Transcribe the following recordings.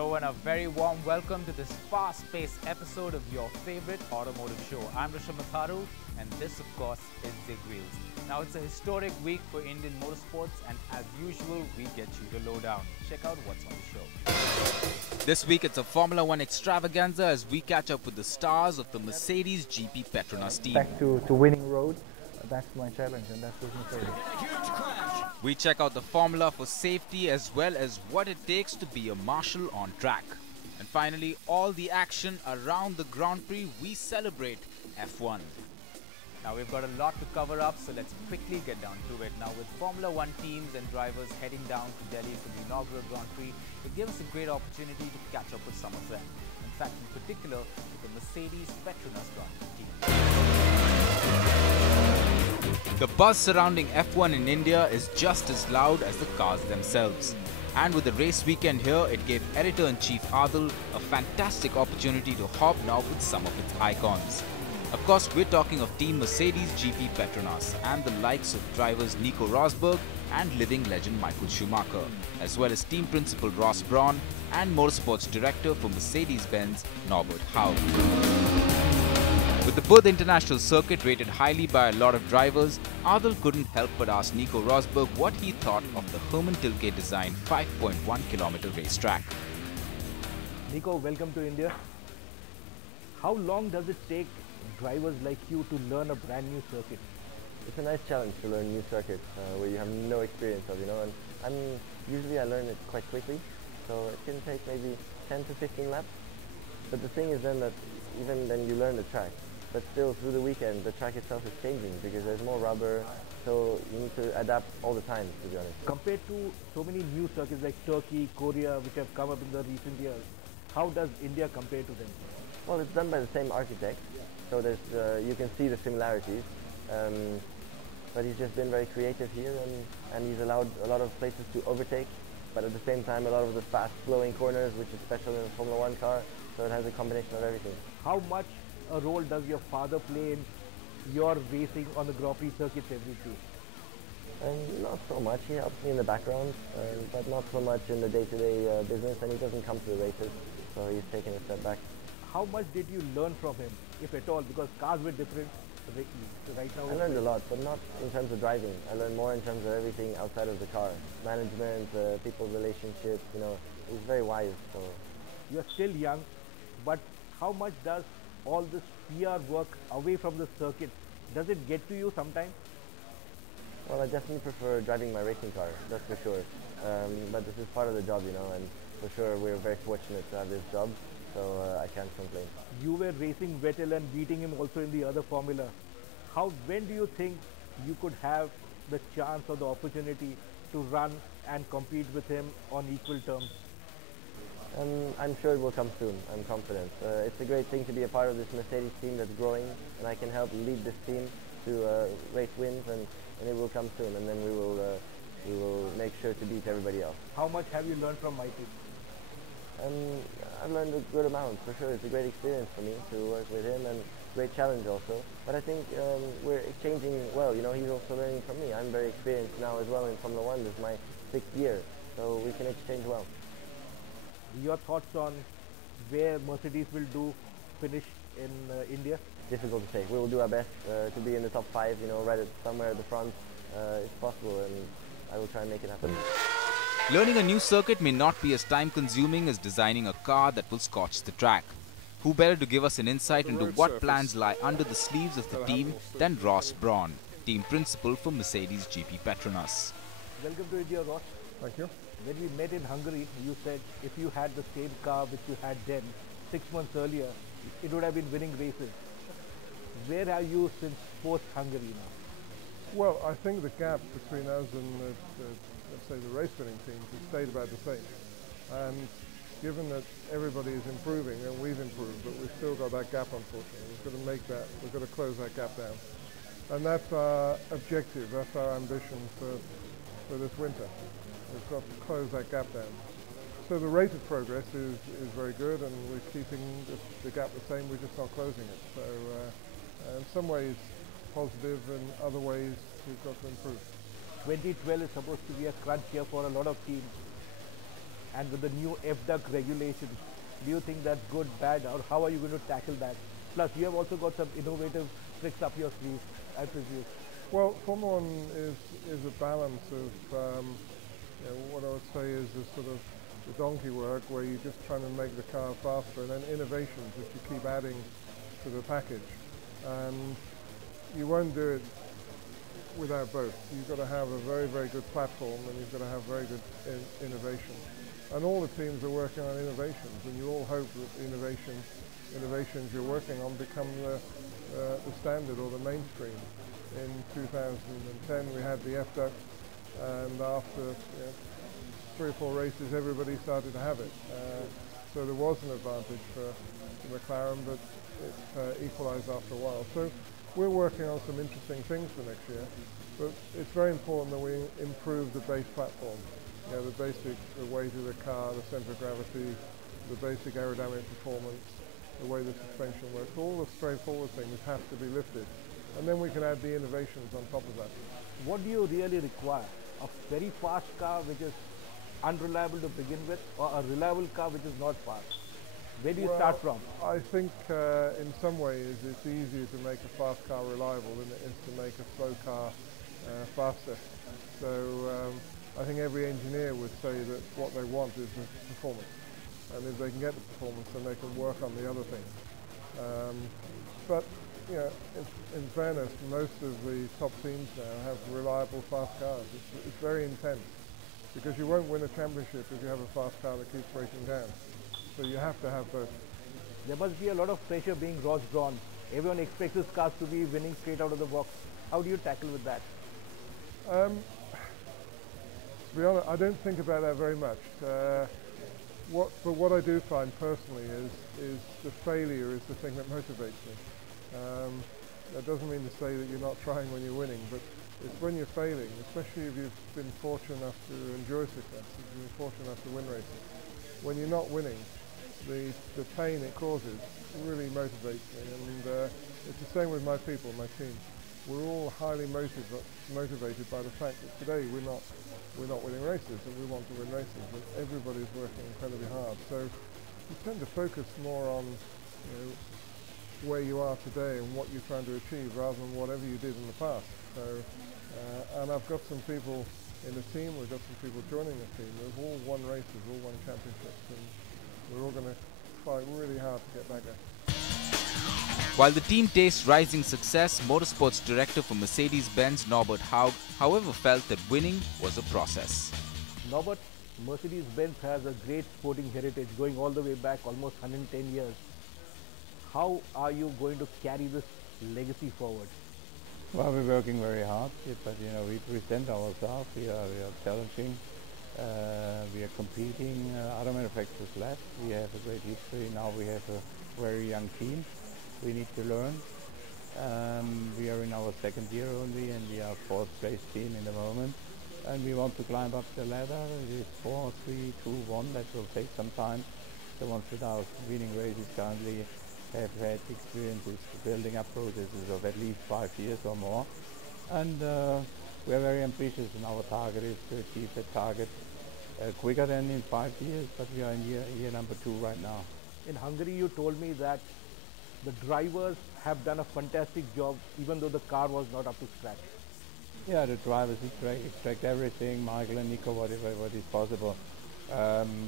Hello and a very warm welcome to this fast-paced episode of your favorite automotive show. I'm Rishabh Matharu and this of course is ZigWheels. Now it's a historic week for Indian motorsports and as usual we get you the lowdown. Check out what's on the show. This week it's a Formula One extravaganza as we catch up with the stars of the Mercedes GP Petronas team. Back to winning road, that's my challenge and that's with Mercedes. We check out the formula for safety as well as what it takes to be a marshal on track. And finally, all the action around the Grand Prix, we celebrate F1. Now we've got a lot to cover up, so let's quickly get down to it. Now with Formula One teams and drivers heading down to Delhi for the inaugural Grand Prix, it gives us a great opportunity to catch up with some of them. In fact, in particular, with the Mercedes Petronas Grand Prix team. The buzz surrounding F1 in India is just as loud as the cars themselves. And with the race weekend here, it gave Editor-in-Chief Adil a fantastic opportunity to hobnob with some of its icons. Of course, we're talking of Team Mercedes GP Petronas and the likes of drivers Nico Rosberg and living legend Michael Schumacher, as well as Team Principal Ross Brawn and Motorsports Director for Mercedes-Benz Norbert Haug. With the Budh International Circuit rated highly by a lot of drivers, Adil couldn't help but ask Nico Rosberg what he thought of the Herman Tilke designed 5.1-kilometer racetrack. Nico, welcome to India. How long does it take drivers like you to learn a brand new circuit? It's a nice challenge to learn new circuits where you have no experience of, and usually I learn it quite quickly, so it can take maybe 10 to 15 laps. But the thing is then that even then you learn the track. But still, through the weekend, the track itself is changing because there's more rubber, so you need to adapt all the time, to be honest. Compared to so many new circuits like Turkey, Korea, which have come up in the recent years, how does India compare to them? Well, it's done by the same architect, so there's, you can see the similarities. But he's just been very creative here, and he's allowed a lot of places to overtake, but at the same time, a lot of the fast-flowing corners, which is special in a Formula One car, so it has a combination of everything. How much a role does your father play in your racing on the Grand Prix circuits every day? Not so much. He helps me in the background, but not so much in the day-to-day business, and he doesn't come to the races, so he's taken a step back. How much did you learn from him, if at all? Because cars were different right now. I learned a lot, but not in terms of driving. I learned more in terms of everything outside of the car. Management, people relationships, he's very wise. So. You're still young, but how much does all this PR work away from the circuit, does it get to you sometimes? Well, I definitely prefer driving my racing car, that's for sure. But this is part of the job, and for sure we're very fortunate to have this job, so I can't complain. You were racing Vettel and beating him also in the other formula. When do you think you could have the chance or the opportunity to run and compete with him on equal terms? I'm sure it will come soon, I'm confident. It's a great thing to be a part of this Mercedes team that's growing, and I can help lead this team to race wins, and it will come soon, and then we will make sure to beat everybody else. How much have you learned from Michael? I've learned a good amount, for sure. It's a great experience for me to work with him, and great challenge also. But I think we're exchanging well, he's also learning from me. I'm very experienced now as well in Formula One. This is my 6th year, so we can exchange well. Your thoughts on where Mercedes will finish in India? Difficult to say. We will do our best to be in the top 5, right somewhere at the front. It's possible, and I will try and make it happen. Learning a new circuit may not be as time-consuming as designing a car that will scorch the track. Who better to give us an insight into what plans lie under the sleeves of the team than Ross Brawn, team principal for Mercedes GP Petronas. Welcome to India, Ross. Thank you. When we met in Hungary, you said if you had the same car which you had then, 6 months earlier, it would have been winning races. Where are you since post-Hungary now? Well, I think the gap between us and, let's say, the race-winning teams has stayed about the same. And given that everybody is improving, and we've improved, but we've still got that gap, unfortunately. We've got to close that gap down. And that's our objective, that's our ambition for this winter. We've got to close that gap down. So the rate of progress is very good, and we're keeping the gap the same, we're just not closing it. So in some ways positive, in other ways we've got to improve. 2012 is supposed to be a crunch year for a lot of teams. and with the new FDUC regulations, do you think that's good, bad, or how are you going to tackle that? Plus, you have also got some innovative tricks up your sleeve, I presume. Well, Formula One is a balance of what I would say is a sort of the donkey work where you're just trying to make the car faster, and then innovations which you keep adding to the package. And you won't do it without both. You've got to have a very, very good platform, and you've got to have very good innovation. And all the teams are working on innovations, and you all hope that the innovations you're working on become the standard or the mainstream. In 2010 we had the FDUC, and after 3 or 4 races everybody started to have it. So there was an advantage for McLaren, but it equalised after a while. So we're working on some interesting things for next year, but it's very important that we improve the base platform. The basic, the weight of the car, the centre of gravity, the basic aerodynamic performance, the way the suspension works, all the straightforward things have to be lifted. And then we can add the innovations on top of that. What do you really require? A very fast car which is unreliable to begin with, or a reliable car which is not fast? Where do you start from? I think in some ways it's easier to make a fast car reliable than it is to make a slow car faster. So I think every engineer would say that what they want is the performance. And if they can get the performance, then they can work on the other things. But in fairness, most of the top teams now have reliable fast cars. It's very intense, because you won't win a championship if you have a fast car that keeps breaking down. So you have to have both. There must be a lot of pressure being Ross Brawn. Everyone expects his cars to be winning straight out of the box. How do you tackle with that? To be honest, I don't think about that very much. But what I do find personally is the failure is the thing that motivates me. That doesn't mean to say that you're not trying when you're winning, but it's when you're failing, especially if you've been fortunate enough to enjoy success, if you've been fortunate enough to win races. When you're not winning, the pain it causes really motivates me, and it's the same with my people, my team. We're all highly motivated by the fact that today we're not winning races, and we want to win races, and everybody's working incredibly hard. So you tend to focus more on where you are today and what you're trying to achieve, rather than whatever you did in the past. So, and I've got some people in the team, we've got some people joining the team, we've all won races, all won championships, and we're all going to fight really hard to get back there. While the team tastes rising success, motorsports director for Mercedes-Benz Norbert Haug, however, felt that winning was a process. Norbert, Mercedes-Benz has a great sporting heritage going all the way back almost 110 years. How are you going to carry this legacy forward? Well, we're working very hard, but we present ourselves, we are challenging, we are competing, other manufacturers left, we have a great history, now we have a very young team, we need to learn. We are in our 2nd year only, and we are 4th place team in the moment, and we want to climb up the ladder. It is 4, 3, 2, 1, that will take some time. The ones without winning races currently have had experiences building up processes of at least 5 years or more, and we are very ambitious, and our target is to achieve that target quicker than in 5 years, but we are in year number 2 right now. In Hungary, you told me that the drivers have done a fantastic job, even though the car was not up to scratch. Yeah, the drivers extract everything, Michael and Nico, whatever is possible.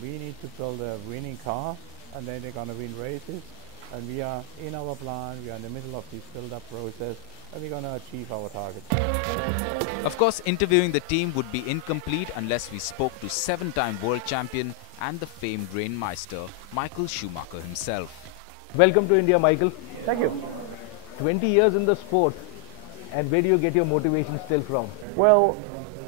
We need to build a winning car, and then they're going to win races. And we are in our plan, we are in the middle of this build-up process, and we're going to achieve our target. Of course, interviewing the team would be incomplete unless we spoke to 7-time world champion and the famed Rainmeister, Michael Schumacher himself. Welcome to India, Michael. Thank you. 20 years in the sport, and where do you get your motivation still from? Well,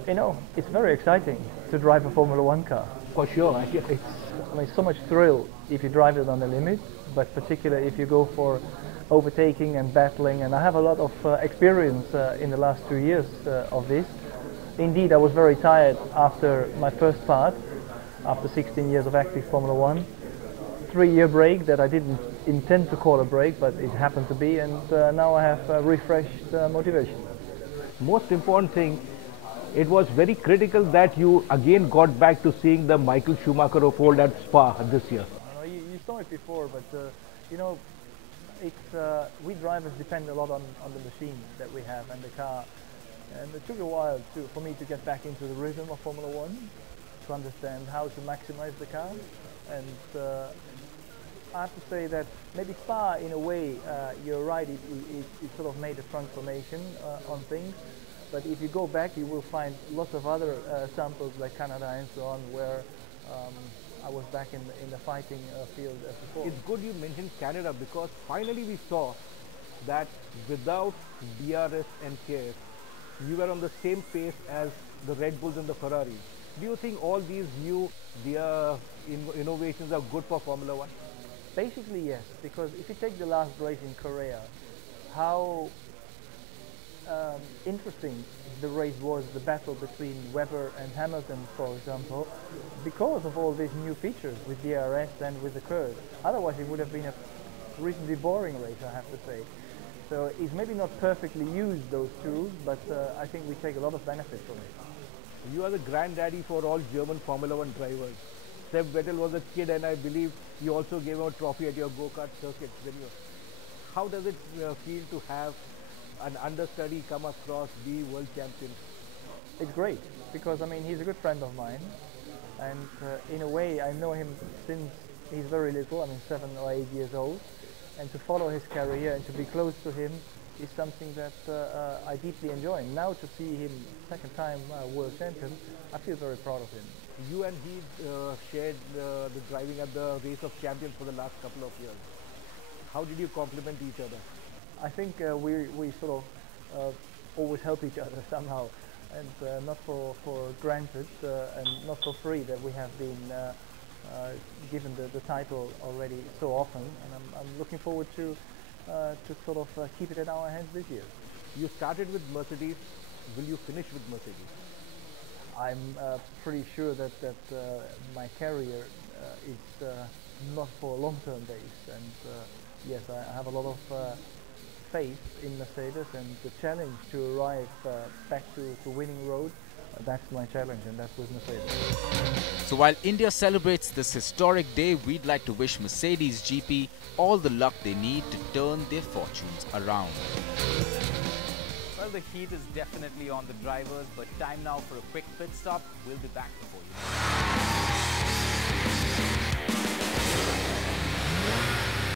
it's very exciting to drive a Formula One car. For sure. It's so much thrill if you drive it on the limit, but particularly if you go for overtaking and battling, and I have a lot of experience in the last 2 years of this. Indeed, I was very tired after my first part, after 16 years of active Formula One. 3-year break that I didn't intend to call a break, but it happened to be, and now I have refreshed motivation. Most important thing, it was very critical that you again got back to seeing the Michael Schumacher of old at Spa this year. You saw it before, but you know, it's we drivers depend a lot on the machine that we have and the car, and it took a while for me to get back into the rhythm of Formula One, to understand how to maximize the car, and I have to say that maybe Spa, in a way, you're right, it sort of made a transformation on things. But if you go back, you will find lots of other samples like Canada and so on, where I was back in the fighting field as before. It's good you mentioned Canada, because finally we saw that without DRS and KS, you were on the same pace as the Red Bulls and the Ferraris. Do you think all these new innovations are good for Formula One? Basically, yes, because if you take the last race in Korea, how interesting the race was, the battle between Webber and Hamilton, for example, because of all these new features with DRS and with the curve. Otherwise, it would have been a reasonably boring race, I have to say. So it's maybe not perfectly used, those tools, but I think we take a lot of benefit from it. You are the granddaddy for all German Formula One drivers. Seb Vettel was a kid, and I believe you also gave him a trophy at your go-kart circuit. How does it feel to have an understudy come across, be world champion? It's great, because I mean, he's a good friend of mine, and in a way I know him since he's very little, I mean 7 or 8 years old, and to follow his career and to be close to him is something that I deeply enjoy. And now to see him second time world champion, I feel very proud of him. You and he shared the driving at the Race of Champions for the last couple of years. How did you complement each other? I think we sort of always help each other somehow, and not for granted and not for free that we have been given the title already so often, and I'm looking forward to sort of keep it in our hands this year. You started with Mercedes. Will you finish with Mercedes? I'm pretty sure that my career is not for a long-term base, and yes, I have a lot of faith in Mercedes, and the challenge to arrive back to winning road, that's my challenge, and that's with Mercedes. So while India celebrates this historic day, we'd like to wish Mercedes GP all the luck they need to turn their fortunes around. Well, the heat is definitely on the drivers, but time now for a quick pit stop. We'll be back before you.